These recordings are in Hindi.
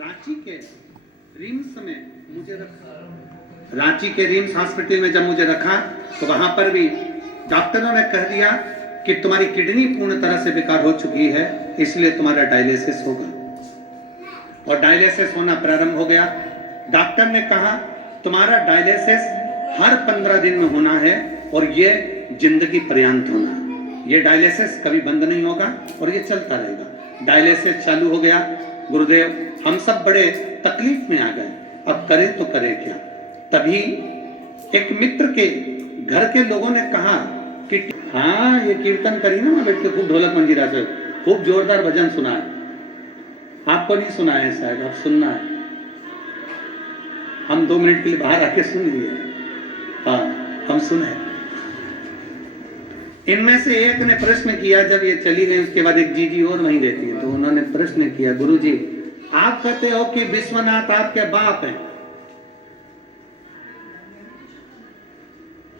रांची के रिम्स में मुझे रखा, रांची के रिम्स हॉस्पिटल में जब मुझे रखा तो वहां पर भी डॉक्टरों ने कह दिया कि तुम्हारी किडनी पूर्ण तरह से बेकार हो चुकी है, इसलिए तुम्हारा डायलिसिस होगा। और डायलिसिस होना प्रारंभ हो गया। डॉक्टर ने कहा तुम्हारा डायलिसिस हर 15 दिन में होना है और ये जिंदगी पर्यंत होना है, ये डायलिसिस कभी बंद नहीं होगा और ये चलता रहेगा। डायलिसिस चालू हो गया। गुरुदेव हम सब बड़े तकलीफ में आ गए, अब करें तो करें क्या। तभी एक मित्र के घर के लोगों ने कहा कि हाँ ये कीर्तन करी ना बैठ के, खूब ढोलक मंजीरा से खूब जोरदार भजन सुना है। आपको नहीं सुना है शायद, आप सुनना है। हम 2 मिनट के लिए बाहर आके सुन लिए। हाँ हम सुने। इनमें से एक ने प्रश्न किया, जब ये चली गई उसके बाद एक जीजी और वहीं रहती है, तो उन्होंने प्रश्न किया, गुरुजी आप कहते हो कि विश्वनाथ आपके बाप हैं,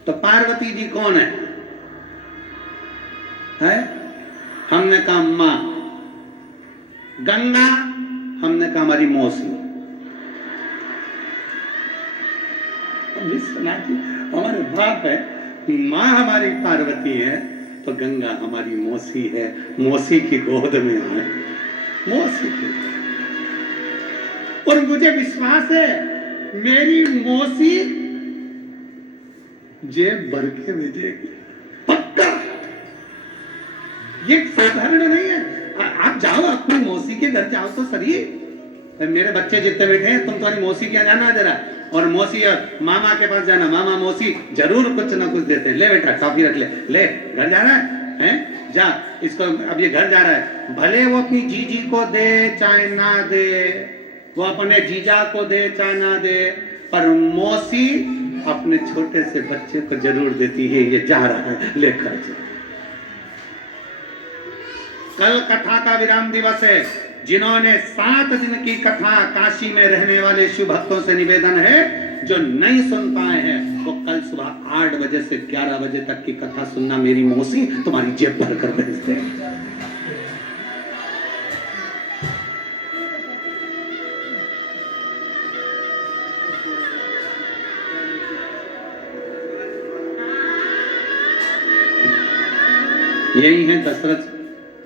तो पार्वती जी कौन है? हमने कहा मां। गंगा हमने कहा हमारी मौसी। विश्वनाथ जी हमारे बाप है, मां हमारी पार्वती है, तो गंगा हमारी मौसी है, मौसी की गोद में है, मौसी की। और मुझे विश्वास है मेरी मौसी जेब भर के भेजेगी, पक्का। ये साधारण नहीं है। आप जाओ अपनी मौसी के घर जाओ तो सही। मेरे बच्चे जितने बैठे हैं, तुम तुम्हारी मौसी के यहाँ जाना जरा, और मौसी और मामा के पास जाना। मामा मौसी जरूर कुछ ना कुछ देते हैं। ले बेटा कॉफी रख ले, ले घर जा रहा है जा, इसको अब ये घर जा रहा है, भले वो अपनी जीजी को दे चाहे ना दे, वो अपने जीजा को दे चाहे ना दे, पर मौसी अपने छोटे से बच्चे को जरूर देती है। ये जा रहा है, लेकर जा। कल कथा का विराम दिवस है। जिन्होंने 7 दिन की कथा काशी में रहने वाले शिव भक्तों से निवेदन है, जो नहीं सुन पाए हैं वो कल सुबह 8 बजे से 11 बजे तक की कथा सुनना। मेरी मौसी तुम्हारी जेब भर कर भेजते हैं। यही है दशरथ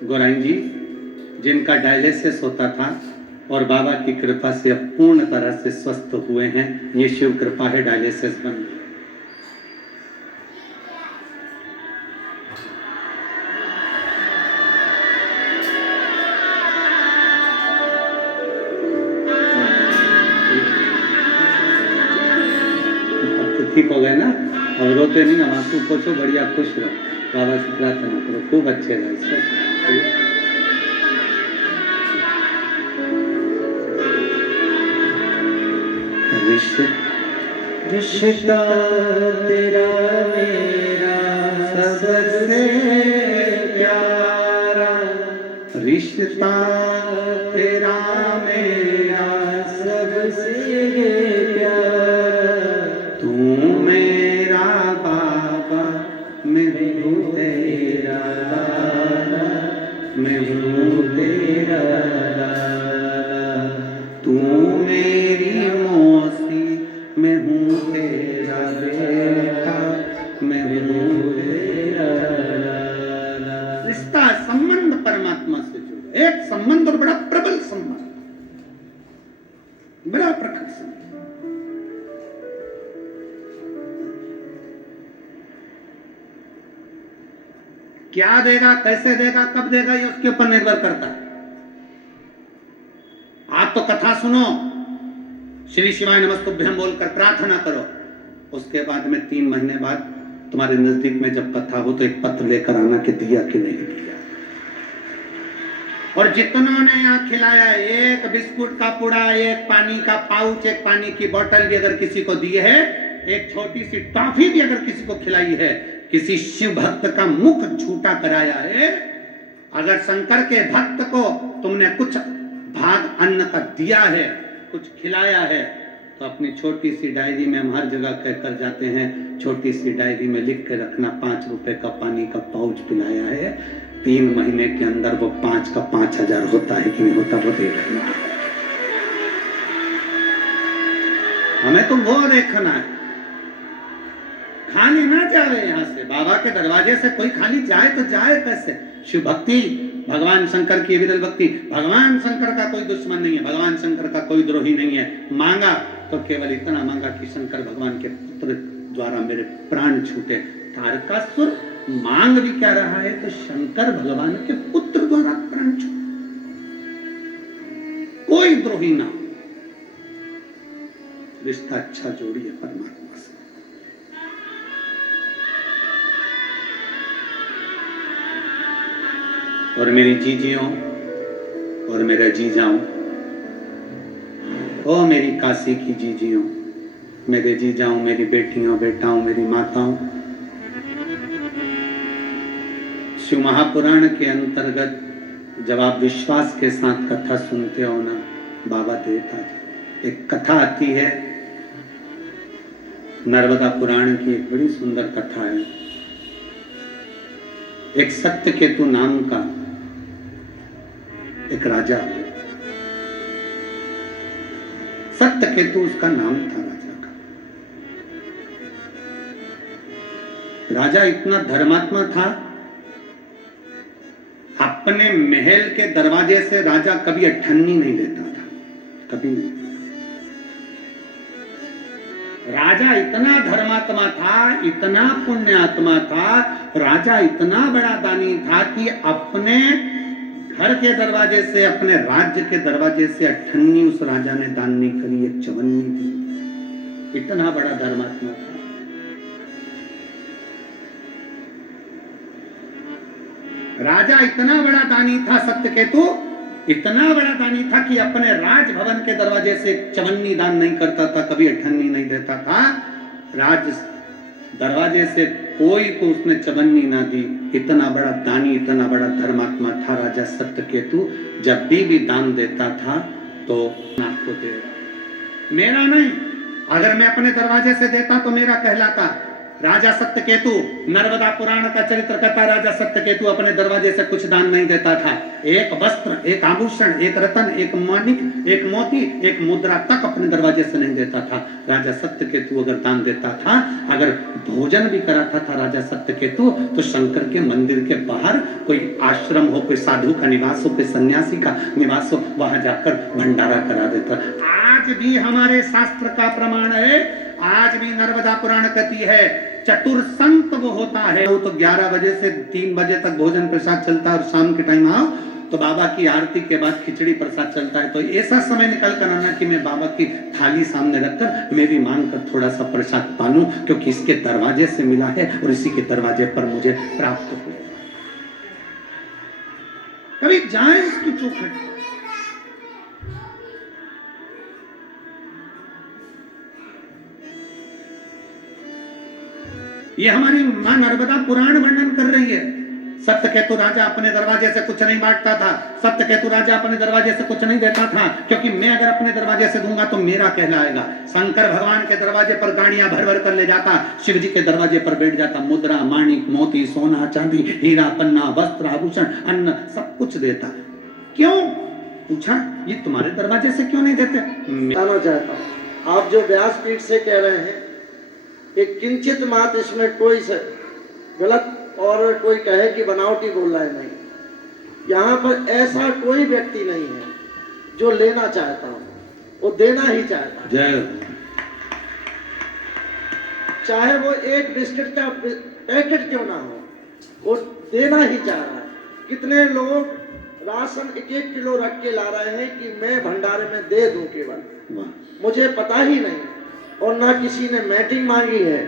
गोराइन जी, जिनका डायलिसिस होता था और बाबा की कृपा से अब पूर्ण तरह से स्वस्थ हुए हैं। ये शिव कृपा है, डायलिसिस बन गई। ठीक हो गए ना, अब रोते नहीं, हम आंसू पोछो, बढ़िया खुश रहो, बाबा से प्रार्थना करो, खूब अच्छे रहे। रिश्ता तेरा मेरा सबसे प्यारा, रिश्ता तेरा मेरा सबसे प्यारा, तू मेरा बाबा मैं हूँ तेरा लाला, मैं हूँ तेरा लाला, तू मेरी मौसी मैं हूँ तेरा बेटा, मैं हूँ तेरा लाला। रिश्ता संबंध परमात्मा से जुड़ा, एक संबंध और बड़ा प्रबल संबंध, बड़ा प्रखर संबंध। क्या देगा, कैसे देगा, कब देगा, ये उसके ऊपर निर्भर करता है। आप तो कथा सुनो, श्री शिवाय नमस्तुभ्यं बोलकर प्रार्थना करो, उसके बाद में 3 महीने बाद तुम्हारे नजदीक में जब कथा हो तो एक पत्र लेकर आना कि दिया कि नहीं दिया। और जितना ने यहाँ खिलाया, एक बिस्कुट का पुड़ा, एक पानी का पाउच, एक पानी की बोतल भी अगर किसी को दी है, एक छोटी सी टॉफी भी अगर किसी को खिलाई है, किसी शिव भक्त का मुख झूठा कराया है, अगर शंकर के भक्त को तुमने कुछ भाग अन्न का दिया है, कुछ खिलाया है, तो अपनी छोटी सी डायरी में हम हर जगह कहकर जाते हैं, छोटी सी डायरी में लिख के रखना 5 रुपए का पानी का पाउच पिलाया है, 3 महीने के अंदर वो 5 का 5000 होता है कि नहीं होता वो देख लेना। हमें तो वो देखना है, खाली ना जाए यहाँ से। बाबा के दरवाजे से कोई खाली जाए तो जाए कैसे? शिव भक्ति, भगवान शंकर की विरल भक्ति। भगवान शंकर का कोई दुश्मन नहीं है, भगवान शंकर का कोई द्रोही नहीं है। मांगा तो केवल इतना मांगा कि शंकर भगवान के पुत्र द्वारा मेरे प्राण छूटे। तारकासुर मांग भी क्या रहा है? तो शंकर भगवान के पुत्र द्वारा प्राण छूटे, कोई द्रोही ना। रिश्ता अच्छा जोड़िए परमात्मा से। और मेरी जीजियों और मेरा जीजाओं, ओ मेरी काशी की जीजियों, मेरे जीजाओं, मेरी बेटियों, बेटाओं, मेरी माताओं, शिव महापुराण के अंतर्गत जब आप विश्वास के साथ कथा सुनते हो ना, बाबा देता एक कथा आती है, नर्मदा पुराण की एक बड़ी सुंदर कथा है। एक सत्यकेतु नाम का एक राजा, सत्यकेतु उसका नाम था राजा का। राजा इतना धर्मात्मा था, अपने महल के दरवाजे से राजा कभी अठन्नी नहीं देता था, कभी नहीं। राजा इतना धर्मात्मा था, इतना पुण्यात्मा था, राजा इतना बड़ा दानी था कि अपने घर के दरवाजे से, अपने राज्य के दरवाजे से अठन्नी उस राजा ने दान नहीं करी, एक चवन्नी दी। इतना बड़ा धर्मात्मा था। राजा इतना बड़ा दानी था, सत्यकेतु इतना बड़ा दानी था कि अपने राजभवन के दरवाजे से चवन्नी दान नहीं करता था, कभी अठन्नी नहीं देता था। राज दरवाजे से कोई को उसने चवन्नी ना दी। इतना बड़ा दानी, इतना बड़ा धर्मात्मा था राजा सत्यकेतु। जब भी दान देता था तो आपको देगा, मेरा नहीं। अगर मैं अपने दरवाजे से देता तो मेरा कहलाता। राजा सत्यकेतु, नर्मदा पुराण का चरित्र कथा, राजा सत्यकेतु अपने दरवाजे से कुछ दान नहीं देता था। एक वस्त्र, एक आभूषण, एक रतन, एक माणिक, एक मोती, एक मुद्रा तक अपने दरवाजे से नहीं देता था। राजा सत्यकेतु अगर दान देता था, अगर भोजन भी कराता था राजा सत्यकेतु, तो शंकर के मंदिर के बाहर कोई आश्रम हो, कोई साधु का निवास हो, कोई सन्यासी का निवास हो, वहां जाकर भंडारा करा देता। आज भी हमारे शास्त्र का प्रमाण है, आज भी नर्मदा पुराण कहती है चतुर्संत वो होता है। वो तो 11 बजे से 3 बजे तक भोजन प्रसाद चलता है, और शाम के टाइम आओ तो बाबा की आरती के बाद खिचड़ी प्रसाद चलता है। तो ऐसा समय निकल कर आना कि मैं बाबा की थाली सामने रखकर मैं भी मांग कर थोड़ा सा प्रसाद पालूं, क्योंकि इसके दरवाजे से मिला है और इसी के दरवाजे पर मुझे प्राप्त हुआ। कभी जाए इसकी चौखट। ये हमारी मां नर्मदा पुराण वर्णन कर रही है। सत्यकेतु राजा अपने दरवाजे से कुछ नहीं बांटता था, सत्यकेतु राजा अपने दरवाजे से कुछ नहीं देता था, क्योंकि मैं अगर अपने दरवाजे से दूंगा तो मेरा कहलाएगा। शंकर भगवान के दरवाजे पर गाड़ियां भर भर कर ले जाता, शिव जी के दरवाजे पर बैठ जाता, मुद्रा, माणिक, मोती, सोना, चांदी, हीरा, पन्ना, वस्त्र, आभूषण, अन्न, सब कुछ देता। क्यों? पूछा, ये तुम्हारे दरवाजे से क्यों नहीं देते? बताना चाहता हूं, आप जो व्यासपीठ से कह रहे हैं, एक किंचित मात्र इसमें कोई से गलत और कोई कहे कि बनावटी बोल रहा है, नहीं। यहाँ पर ऐसा कोई व्यक्ति नहीं है जो लेना चाहता हो, वो देना ही चाहता है। चाहे वो एक बिस्किट का पैकेट क्यों ना हो, वो देना ही चाह रहा है। कितने लोग राशन 1-1 किलो रख के ला रहे हैं कि मैं भंडारे में दे दूं केवल, मुझे पता ही नहीं, और ना किसी ने मैटिंग मांगी है,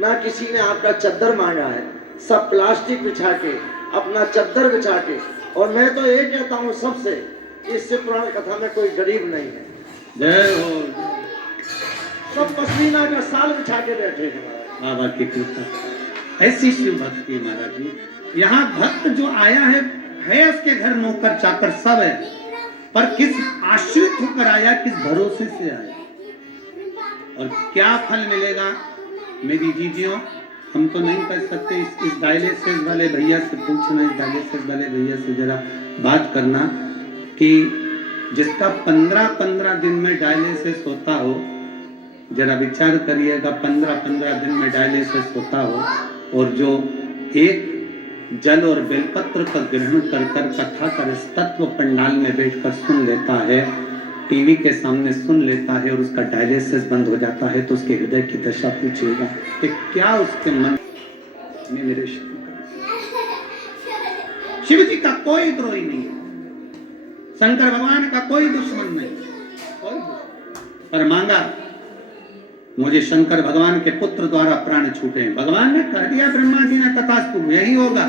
ना किसी ने आपका चद्दर मांगा है। सब प्लास्टिक बिछा के, अपना चद्दर बिछा के, और मैं तो ये कहता हूँ सबसे, इससे पुराण कथा में कोई गरीब नहीं है। जय हो। सब पश्मीना का साल बिछा के बैठे हैं। बाबा की कृपा, ऐसी शिव भक्ति महाराज जी। यहाँ भक्त जो आया है उसके घर नौकर चाकर सब है, पर किस आश्रित होकर आया, किस भरोसे से आया, और क्या फल मिलेगा। मेरी जीजियों, हम तो नहीं कर सकते। इस डायलिसिस वाले भैया से पूछना, इस डायलिसिस वाले भैया से जरा बात करना कि जिसका 15-15 दिन में डायलिसिस होता हो, जरा विचार करिएगा, 15-15 दिन में डायलिसिस होता हो और जो एक जल और बेलपत्र का ग्रहण कर कर कथा कर इस तत्व पंडाल में बैठकर सुन लेता है, टीवी के सामने सुन लेता है और उसका डायलिसिस बंद हो जाता है, तो उसके हृदय की दशा पूछिएगा कि क्या उसके मन में मेरे शिव जी का कोई द्रोही नहीं है, शंकर भगवान का कोई दुश्मन नहीं, पर मांगा मुझे शंकर भगवान के पुत्र द्वारा प्राण छूटे। भगवान ने कह दिया, ब्रह्मा जी ने, तथास्तु, यही होगा।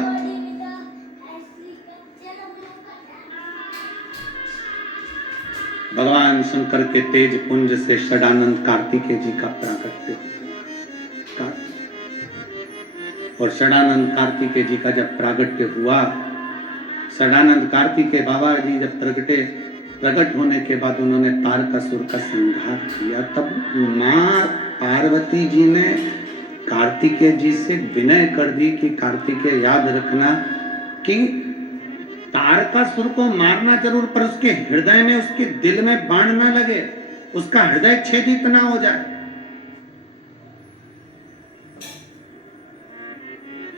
भगवान शंकर के तेज पुंज से षडानंद कार्तिकेय जी का प्राकट्य और षडानंद कार्तिकेय जी का जब प्रागट्य हुआ, षडानंद कार्तिकेय बाबा जी जब प्रकट होने के बाद उन्होंने तारकासुर का संहार किया, तब मां पार्वती जी ने कार्तिकेय जी से विनय कर दी कि कार्तिकेय याद रखना कि तारकासुर को मारना जरूर, पर उसके हृदय में, उसके दिल में बाण ना लगे, उसका हृदय छेदित ना हो जाए,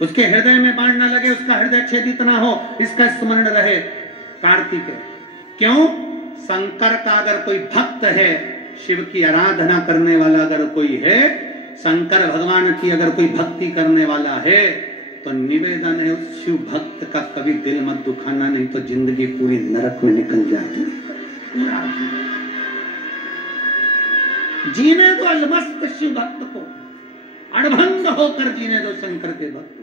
उसके हृदय में बाण ना लगे, उसका हृदय छेदित ना हो, इसका स्मरण रहे कार्तिकेय। क्यों? शंकर का अगर कोई भक्त है, शिव की आराधना करने वाला अगर कोई है, शंकर भगवान की अगर कोई भक्ति करने वाला है, तो निवेदन है उस शिव भक्त का कभी दिल मत दुखाना, नहीं तो जिंदगी पूरी नरक में निकल जाती। जीने दो अलमस्त शिव भक्त को, अड़भंग होकर जीने दो शंकर के भक्त को।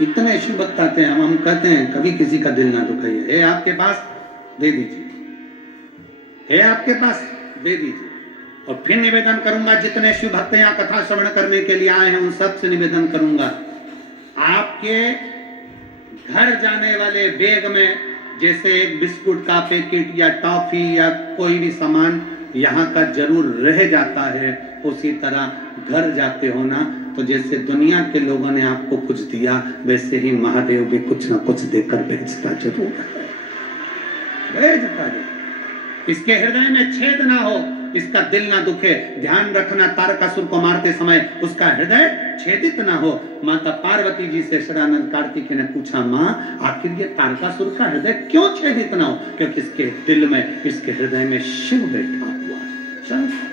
इतने शिव भक्त आते हैं, हम कहते हैं कभी किसी का दिल ना दुखाइए, है आपके पास दे दीजिए, है आपके पास दे दीजिए। और फिर निवेदन करूंगा, जितने शिव भक्त यहाँ कथा श्रवण करने के लिए आए हैं उन सबसे निवेदन करूंगा, आपके घर जाने वाले बैग में जैसे एक बिस्कुट का पैकेट या टॉफी या कोई भी सामान यहाँ का जरूर रह जाता है, उसी तरह घर जाते हो ना, तो जैसे दुनिया के लोगों ने आपको कुछ दिया, वैसे ही महादेव भी कुछ ना कुछ देकर भेजता जरूर है, भेजता जरूर। इसके हृदय में छेद ना हो, इसका दिल ना दुखे। ध्यान रखना, तारकासुर को मारते समय उसका हृदय छेदित ना हो। माता पार्वती जी से षडानंद कार्तिकेय ने पूछा, माँ आखिर ये तारकासुर का हृदय क्यों छेदित ना हो? क्योंकि इसके दिल में, इसके हृदय में शिव बैठा हुआ है।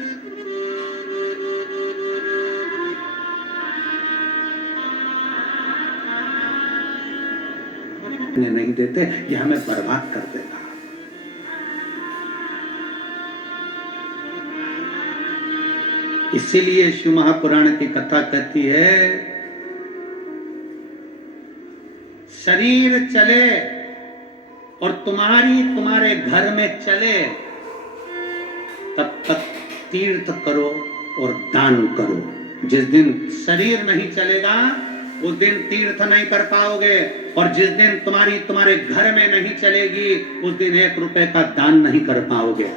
नहीं देते, ये हमें बर्बाद कर देगा। इसीलिए शिव महापुराण की कथा कहती है, शरीर चले और तुम्हारे घर में चले, तब तक तीर्थ करो और दान करो। जिस दिन शरीर नहीं चलेगा उस दिन तीर्थ नहीं कर पाओगे, और जिस दिन तुम्हारे घर में नहीं चलेगी उस दिन 1 रुपए का दान नहीं कर पाओगे।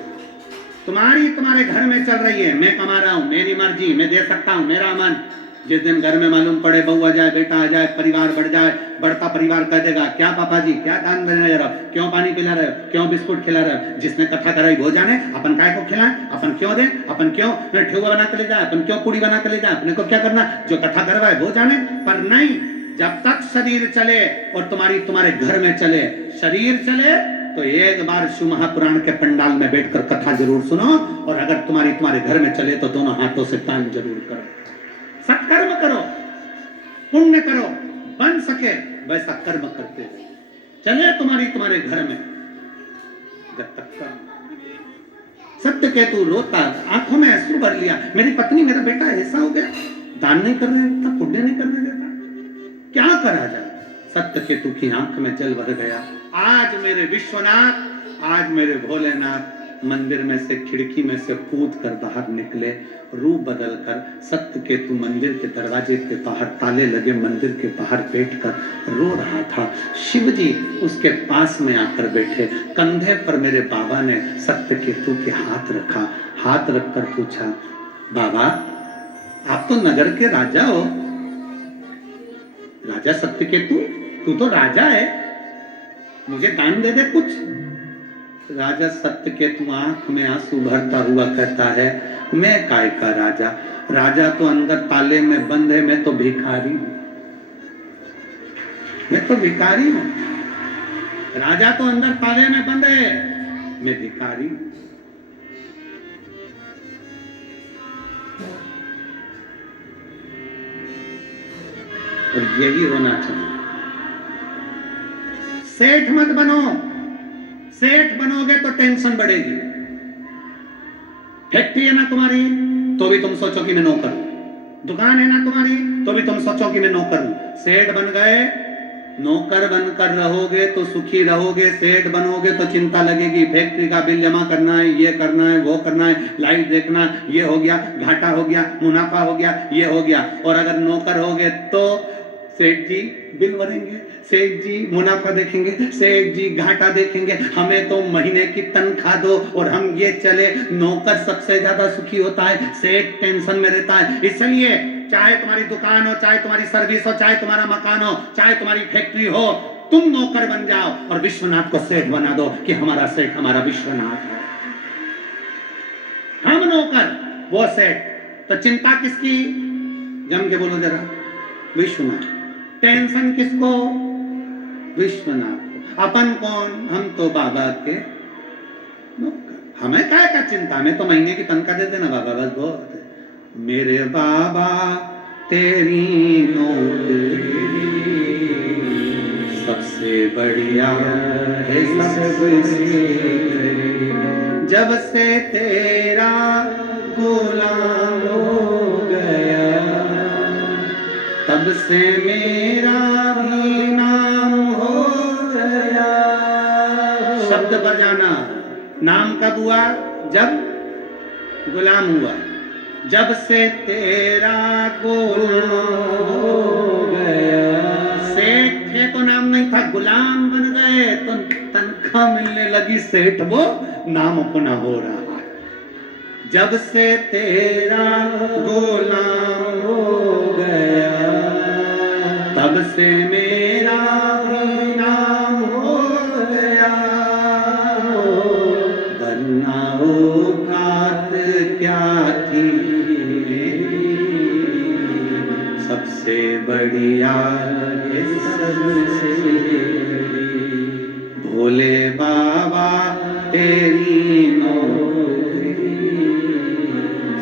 तुम्हारे घर में चल रही है, मैं कमा रहा हूं, मेरी मर्जी, मैं दे सकता हूं, मेरा मन। जिस दिन घर में मालूम पड़े बहू आ जाए, बेटा आ जाए, परिवार बढ़ जाए, बढ़ता परिवार कह देगा, क्या पापा जी क्या दान देने जा रहे हो, क्यों पानी पिला रहे हो, क्यों बिस्कुट खिला रहे हो? जिसने कथा कराई वो जाने, अपन काय को खिलाएं, अपन क्यों दें, अपन क्यों ठेकुआ बना के ले जाए, अपन क्यों पूड़ी बना के ले जाए, अपने को क्या करना, जो कथा करवाए वो जाने। पर नहीं, जब तक शरीर चले और तुम्हारे घर में चले, शरीर चले तो एक बार शिव महापुराण के पंडाल में बैठकर कथा जरूर सुनो, और अगर तुम्हारे घर में चले तो दोनों हाथों से दान जरूर करो, सत्कर्म करो, पुण्य करो, बन सके वैसा कर्म करते रहो। चले तुम्हारे घर में, जब तक सत्यकेतु रोता, आंखों में आंसू भर लिया, मेरी पत्नी मेरा बेटा ऐसा हो गया, दान नहीं करने देता, पुण्य नहीं करने देता, क्या करा जाए? सत्यकेतु की आंख में जल भर गया। आज मेरे विश्वनाथ, आज मेरे भोलेनाथ मंदिर में से, खिड़की में से कूद कर बाहर निकले, रूप बदल कर। सत्यकेतु मंदिर के दरवाजे के बाहर, ताले लगे मंदिर के बाहर बैठकर रो रहा था। शिव जी उसके पास में आकर बैठे, कंधे पर मेरे बाबा ने सत्यकेतु के हाथ रखा, हाथ रखकर पूछा, बाबा आप तो नगर के राजा हो, राजा सत्यकेतु, तू तो राजा है, मुझे दान दे दे कुछ। राजा सत्यकेतु आंख में आंसू भरता हुआ कहता है, मैं काय का राजा, राजा तो अंदर ताले में बंद है, मैं तो भिखारी हूं, मैं तो भिखारी हूं। राजा तो अंदर ताले में बंद है, मैं भिखारी हूं। और यही होना चाहिए। सेठ मत बनो, सेठ बनोगे तो टेंशन बढ़ेगी। फैक्ट्री है ना तुम्हारी तो भी तुम सोचो कि मैं नौकर हूं, दुकान है ना तुम्हारी तो भी तुम सोचो कि मैं नौकर हूं। सेठ बन गए, नौकर बनकर रहोगे तो सुखी रहोगे, सेठ बनोगे तो चिंता लगेगी, फैक्ट्री का बिल जमा करना है, ये करना है, वो करना है, लाइट देखना, ये हो गया, घाटा हो गया, मुनाफा हो गया, ये हो गया। और अगर नौकर होगे तो सेठ जी बिल भरेंगे, सेठ जी मुनाफा देखेंगे, सेठ जी घाटा देखेंगे, हमें तो महीने की तनख्वाह दो और हम ये चले। नौकर सबसे ज्यादा सुखी होता है, सेठ टेंशन में रहता है। इसलिए चाहे तुम्हारी दुकान हो, चाहे तुम्हारी सर्विस हो, चाहे तुम्हारा मकान हो, चाहे तुम्हारी फैक्ट्री हो, तुम नौकर बन जाओ और विश्वनाथ को सेठ बना दो कि हमारा सेठ हमारा विश्वनाथ है, हम नौकर वो सेठ। तो चिंता किसकी? जम के बोलो जरा, विश्वनाथ। टेंशन किसको? विश्वनाथ। अपन कौन? हम तो बाबा के नौकर। हमें क्या का चिंता, हमें तो महीने की तनख्वाह दे देना बाबा, बस बहुत है। मेरे बाबा तेरी नौकरी सबसे बढ़िया है, सबसे जब से तेरा गुलाम हो गया तब से मेरा भी नाम हो गया। शब्द पर जाना, नाम कब हुआ? जब गुलाम हुआ। जब से तेरा गुलाम हो गया, सेठ थे तो नाम नहीं था, गुलाम बन गए तो तनख्वाह मिलने लगी, सेठ वो नाम अपना हो रहा है। जब से तेरा गुलाम हो गया तब से मेरा भी नाम हो गया। वरना औकात क्या थी सबसे बढ़िया है, सबसे भोले बाबा तेरी नौकरी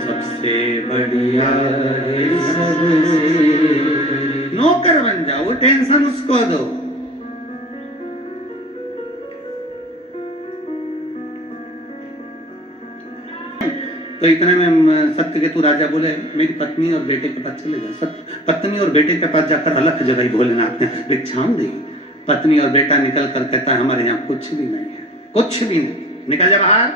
सबसे बढ़िया है, सबसे नौकर बन जाओ, टेंशन उसको दो। तो इतने में सत्यकेतु राजा बोले, मेरी पत्नी और बेटे के पास चले जा। पत्नी और बेटे के पास जाकर अलख जगाई भोलेनाथ ने, भिक्षाम दी। पत्नी और बेटा निकल कर कहता है, हमारे यहाँ कुछ भी नहीं है, कुछ भी नहीं, निकल जा बाहर।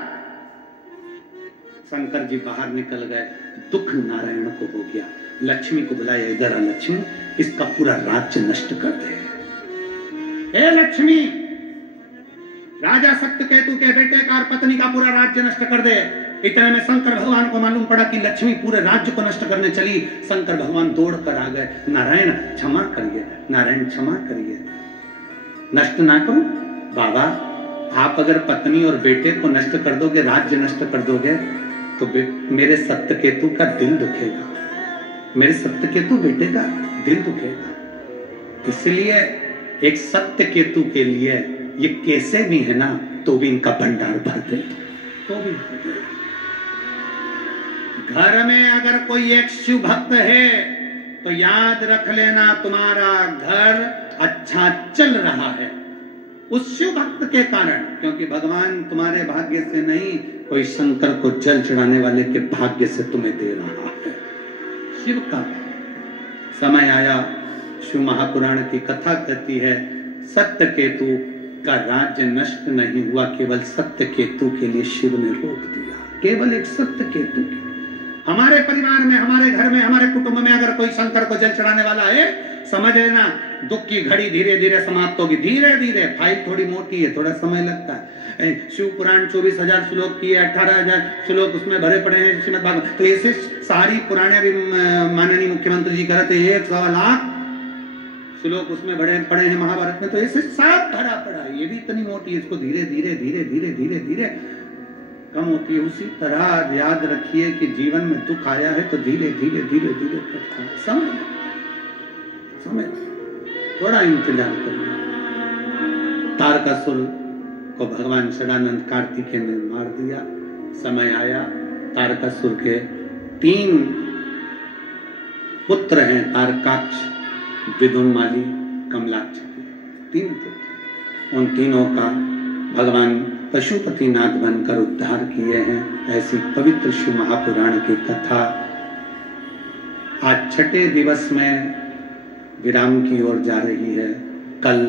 शंकर जी बाहर निकल गए। दुख नारायण को हो गया, लक्ष्मी को बुलाया, इधर आ लक्ष्मी, इसका पूरा राज्य नष्ट कर दे। हे लक्ष्मी, राजा सत्यकेतु के बेटे का और पत्नी का पूरा राज्य नष्ट कर दे। इतने में शंकर भगवान को मालूम पड़ा कि लक्ष्मी पूरे राज्य को नष्ट करने चली। शंकर भगवान दौड़ कर आ गए, नारायण क्षमा करिए, नारायण क्षमा करिए, नष्ट ना करो बाबा। आप अगर पत्नी और बेटे को नष्ट कर दोगे, राज्य नष्ट कर दोगे, तो मेरे सत्यकेतु का दिल दुखेगा, मेरे सत्यकेतु बेटे का दिल दुखेगा। इसलिए एक सत्यकेतु के लिए ये कैसे भी है ना, तो भी इनका भंडार भर दे, तो भी। घर में अगर कोई एक शिव भक्त है तो याद रख लेना, तुम्हारा घर अच्छा चल रहा है उस शिव भक्त के कारण, क्योंकि भगवान तुम्हारे भाग्य से नहीं, कोई शंकर को जल चढ़ाने वाले के भाग्य से तुम्हें दे रहा है। शिव का समय आया। शिव महापुराण की कथा कहती है, सत्यकेतु का राज्य नष्ट नहीं हुआ, केवल सत्यकेतु के लिए शिव ने रोक दिया, केवल एक सत्यकेतु। हमारे परिवार में, हमारे घर में, हमारे कुटुंब में अगर कोई शंकर को जल चढ़ाने वाला है, समझ लेना दुख की घड़ी धीरे धीरे समाप्त होगी। धीरे धीरे, फाइल थोड़ी मोटी है, थोड़ा समय लगता है। शिव पुराण 24,000 श्लोक की है, 18,000 श्लोक उसमें भरे पड़े हैं श्रीमद् भागवत। तो ऐसे सारी पुराने भी माननीय मुख्यमंत्री जी कहते हैं 1.25 लाख श्लोक उसमें बड़े पड़े हैं महाभारत में, तो ऐसे साफ भरा पड़ा है। ये भी इतनी मोटी है, इसको धीरे धीरे धीरे धीरे धीरे धीरे कम होती है। उसी तरह याद रखिए कि जीवन में दुख आया है तो धीरे धीरे धीरे धीरे कटता है। समय थोड़ा इंतजार करिए। तारकासुर को भगवान षडानंद कार्तिकेय ने मार दिया। समय आया, तारकासुर के 3 पुत्र हैं, तारकाक्ष, विदुन्माली, कमलाक्ष, 3 पुत्र। उन तीनों का भगवान पशुपतिनाथ बनकर उद्धार किए हैं। ऐसी पवित्र शिव महापुराण की कथा आज छठे दिवस में विराम की ओर जा रही है। कल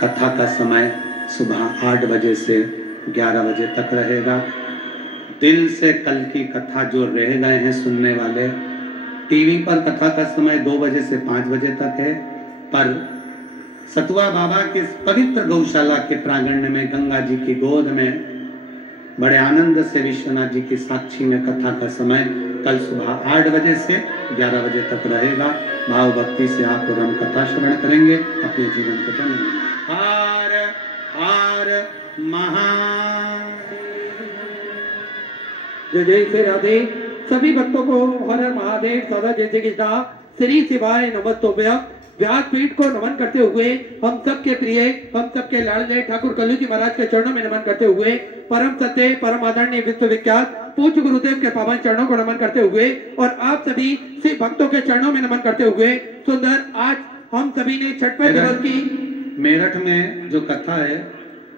कथा का समय सुबह 8 बजे से 11 बजे तक रहेगा। दिल से कल की कथा जो रह गए हैं सुनने वाले, टीवी पर कथा का समय 2 बजे से 5 बजे तक है, पर सतुआ बाबा के पवित्र गौशाला के प्रांगण में गंगा जी की गोद में बड़े आनंद से विश्वनाथ जी की साक्षी में कथा का समय कल सुबह 8 बजे से 11 बजे तक रहेगा। भाव भक्ति से आप और हम कथा श्रवण करेंगे, अपने जीवन को धन्य। हर हर महादेव। जय जय श्री राधे। सभी भक्तों को हर हर महादेव सदा जय श्री कृष्णा श्री शिवाय नमस्तोभ्य। व्यासपीठ को नमन करते हुए हम सबके प्रिय, हम सबके लाडले ठाकुर कल्लू जी महाराज के चरणों में नमन करते हुए परम सत्य, परम आदरणीय, विश्वविख्यात पूज्य गुरुदेव के पावन चरणों को नमन करते हुए और आप सभी शिव भक्तों के चरणों में नमन करते हुए सुंदर आज हम सभी ने छठवें दिवस की मेरठ में जो कथा है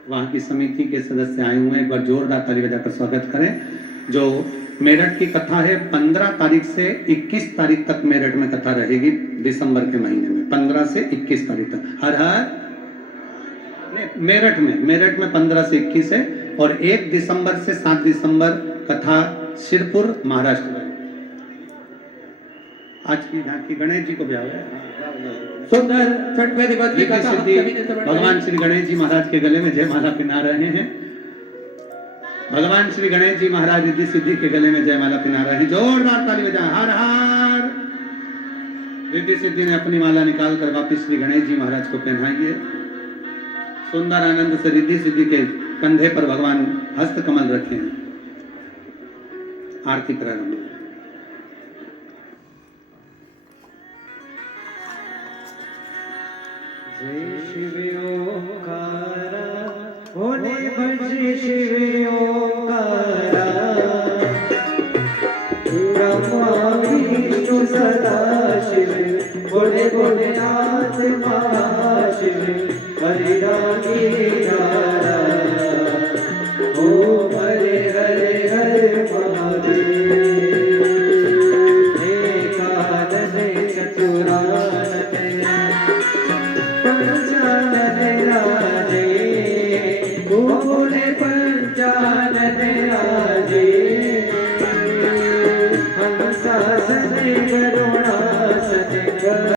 वहाँ की समिति के सदस्य आए हुए हैं। एक बार जोरदार ताली बजाकर स्वागत करें। जो मेरठ की कथा है 15 तारीख से 21 तारीख तक मेरठ में कथा रहेगी, दिसंबर के महीने में 15 से 21 तारीख तक। हर हर मेरठ में 15 से 21 है और 1 दिसंबर से 7 दिसंबर कथा शिरपुर महाराष्ट्र में। आज की झांकी गणेश जी को ब्याह है। सुंदर छठवें दिवस की कथा हम सभी ने श्रवण की। भगवान श्री गणेश जी महाराज के गले में जयमाला पहना रहे हैं। भगवान श्री गणेश जी महाराज रिद्धि सिद्धि के गले में जयमाला पहना रहे हैं। जोरदार ताली बजाएं। हर हर। रिद्धि सिद्धि ने अपनी माला निकाल कर वापिस श्री गणेश जी महाराज को पहनाइए। सुंदर आनंद से रिद्धि सिद्धि के कंधे पर भगवान हस्त कमल रखे हैं। आरती प्रारंभ। जय शिव ओंकारा होने भज शिव ओंकारा ब्रह्मा विष्णु सदा शिव बोले बोले नाथ महाशिव हरिरानी नारा ओम हरे हरे हरे महादेव एकादश चतुरानन पंचानन राजे बोले पंचानन